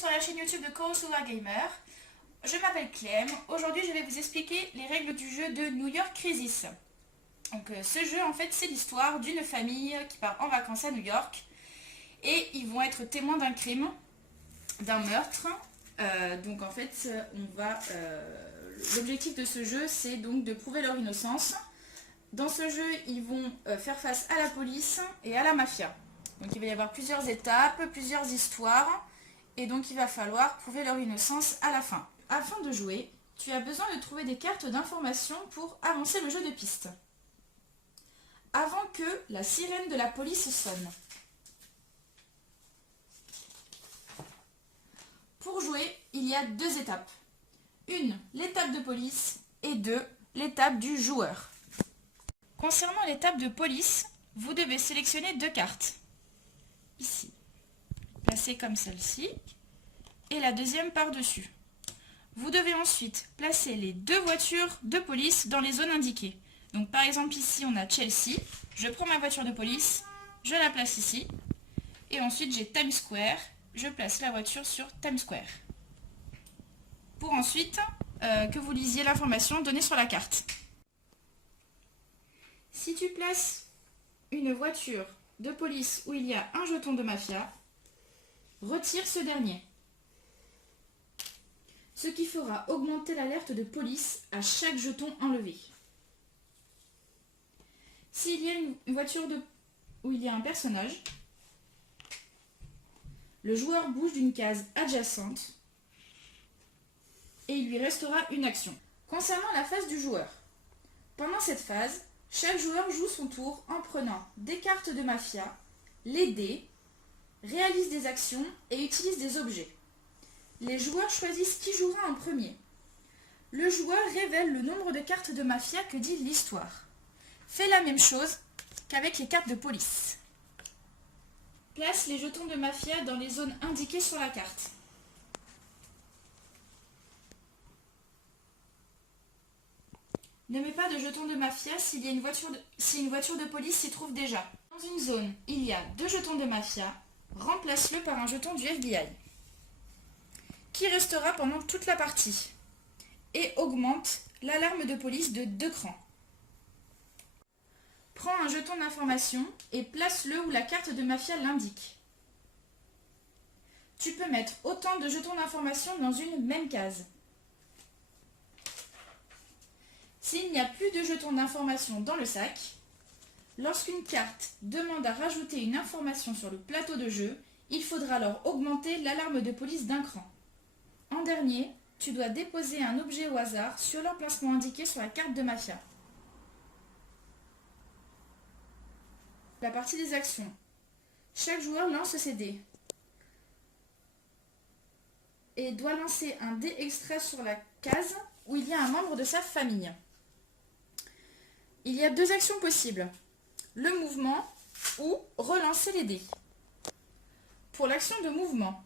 sur la chaîne YouTube de Kurosawa Gamer. Je m'appelle Clem. Aujourd'hui, je vais vous expliquer les règles du jeu de New York Crisis. Donc, ce jeu, en fait, c'est l'histoire d'une famille qui part en vacances à New York et ils vont être témoins d'un crime, d'un meurtre. Donc, en fait, l'objectif de ce jeu, c'est donc de prouver leur innocence. Dans ce jeu, ils vont faire face à la police et à la mafia. Donc il va y avoir plusieurs étapes, plusieurs histoires, et donc il va falloir prouver leur innocence à la fin. Afin de jouer, tu as besoin de trouver des cartes d'information pour avancer le jeu de piste. Avant que la sirène de la police sonne. Pour jouer, il y a deux étapes. Une, l'étape de police, et deux, l'étape du joueur. Concernant l'étape de police, vous devez sélectionner deux cartes. Ici, placée comme celle-ci, et la deuxième par-dessus. Vous devez ensuite placer les deux voitures de police dans les zones indiquées. Donc par exemple ici on a Chelsea, je prends ma voiture de police, je la place ici, et ensuite j'ai Times Square, je place la voiture sur Times Square. Pour ensuite que vous lisiez l'information donnée sur la carte. Si tu places une voiture de police où il y a un jeton de mafia, retire ce dernier. Ce qui fera augmenter l'alerte de police à chaque jeton enlevé. S'il y a une voiture où il y a un personnage, le joueur bouge d'une case adjacente et il lui restera une action. Concernant la phase du joueur, pendant cette phase, chaque joueur joue son tour en prenant des cartes de mafia, les dés, réalise des actions et utilise des objets. Les joueurs choisissent qui jouera en premier. Le joueur révèle le nombre de cartes de mafia que dit l'histoire. Fais la même chose qu'avec les cartes de police. Place les jetons de mafia dans les zones indiquées sur la carte. Ne mets pas de jetons de mafia si une voiture de police s'y trouve déjà. Dans une zone, il y a deux jetons de mafia, remplace-le par un jeton du FBI, qui restera pendant toute la partie, et augmente l'alarme de police de 2 crans. Prends un jeton d'information et place-le où la carte de mafia l'indique. Tu peux mettre autant de jetons d'information dans une même case. S'il n'y a plus de jetons d'information dans le sac, lorsqu'une carte demande à rajouter une information sur le plateau de jeu, il faudra alors augmenter l'alarme de police d'un cran. En dernier, tu dois déposer un objet au hasard sur l'emplacement indiqué sur la carte de mafia. La partie des actions. Chaque joueur lance ses dés et doit lancer un dé extrait sur la case où il y a un membre de sa famille. Il y a deux actions possibles, le mouvement ou relancer les dés. Pour l'action de mouvement,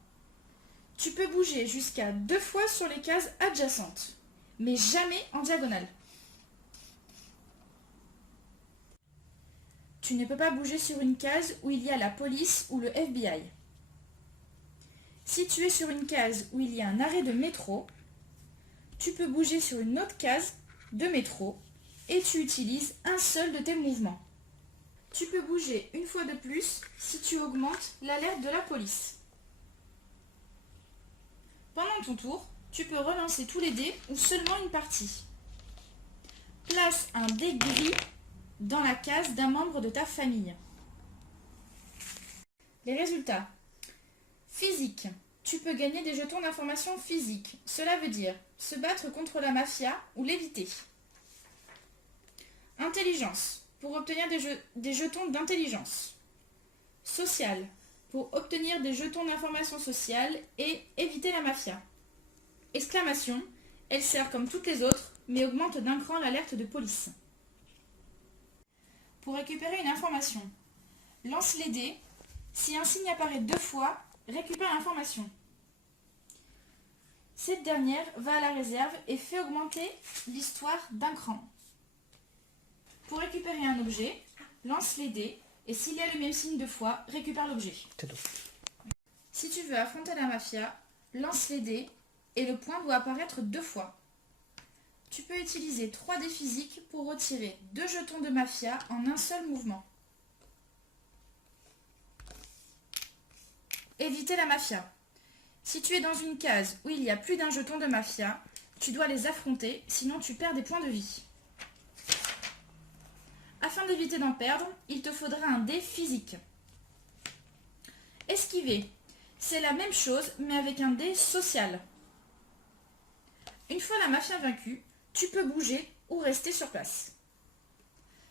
tu peux bouger jusqu'à 2 fois sur les cases adjacentes, mais jamais en diagonale. Tu ne peux pas bouger sur une case où il y a la police ou le FBI. Si tu es sur une case où il y a un arrêt de métro, tu peux bouger sur une autre case de métro et tu utilises un seul de tes mouvements. Tu peux bouger une fois de plus si tu augmentes l'alerte de la police. Pendant ton tour, tu peux relancer tous les dés ou seulement une partie. Place un dé gris dans la case d'un membre de ta famille. Les résultats. Physique. Tu peux gagner des jetons d'information physique. Cela veut dire se battre contre la mafia ou l'éviter. Intelligence, pour obtenir des jetons d'intelligence. Social, pour obtenir des jetons d'information sociale et éviter la mafia. Exclamation, elle sert comme toutes les autres, mais augmente d'un cran l'alerte de police. Pour récupérer une information, lance les dés. Si un signe apparaît 2 fois, récupère l'information. Cette dernière va à la réserve et fait augmenter l'histoire d'un cran. Pour récupérer un objet, lance les dés et s'il y a le même signe 2 fois, récupère l'objet. C'est tout. Si tu veux affronter la mafia, lance les dés et le point doit apparaître 2 fois. Tu peux utiliser 3 dés physiques pour retirer 2 jetons de mafia en un seul mouvement. Éviter la mafia. Si tu es dans une case où il y a plus d'un jeton de mafia, tu dois les affronter, sinon tu perds des points de vie. Afin d'éviter d'en perdre, il te faudra un dé physique. Esquiver. C'est la même chose, mais avec un dé social. Une fois la mafia vaincue, tu peux bouger ou rester sur place.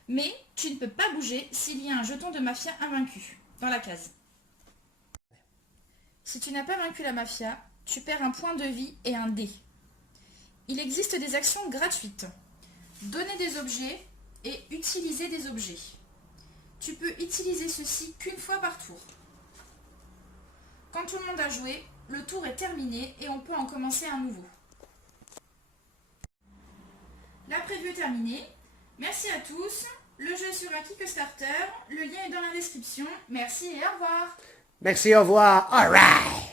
Mais tu ne peux pas bouger s'il y a un jeton de mafia invaincu dans la case. Si tu n'as pas vaincu la mafia, tu perds un point de vie et un dé. Il existe des actions gratuites. Donner des objets et utiliser des objets. Tu peux utiliser ceci qu'une fois par tour. Quand tout le monde a joué, le tour est terminé et on peut en commencer un nouveau. La preview est terminée. Merci à tous. Le jeu est sur un Kickstarter. Le lien est dans la description. Merci et au revoir. Merci, au revoir. All right.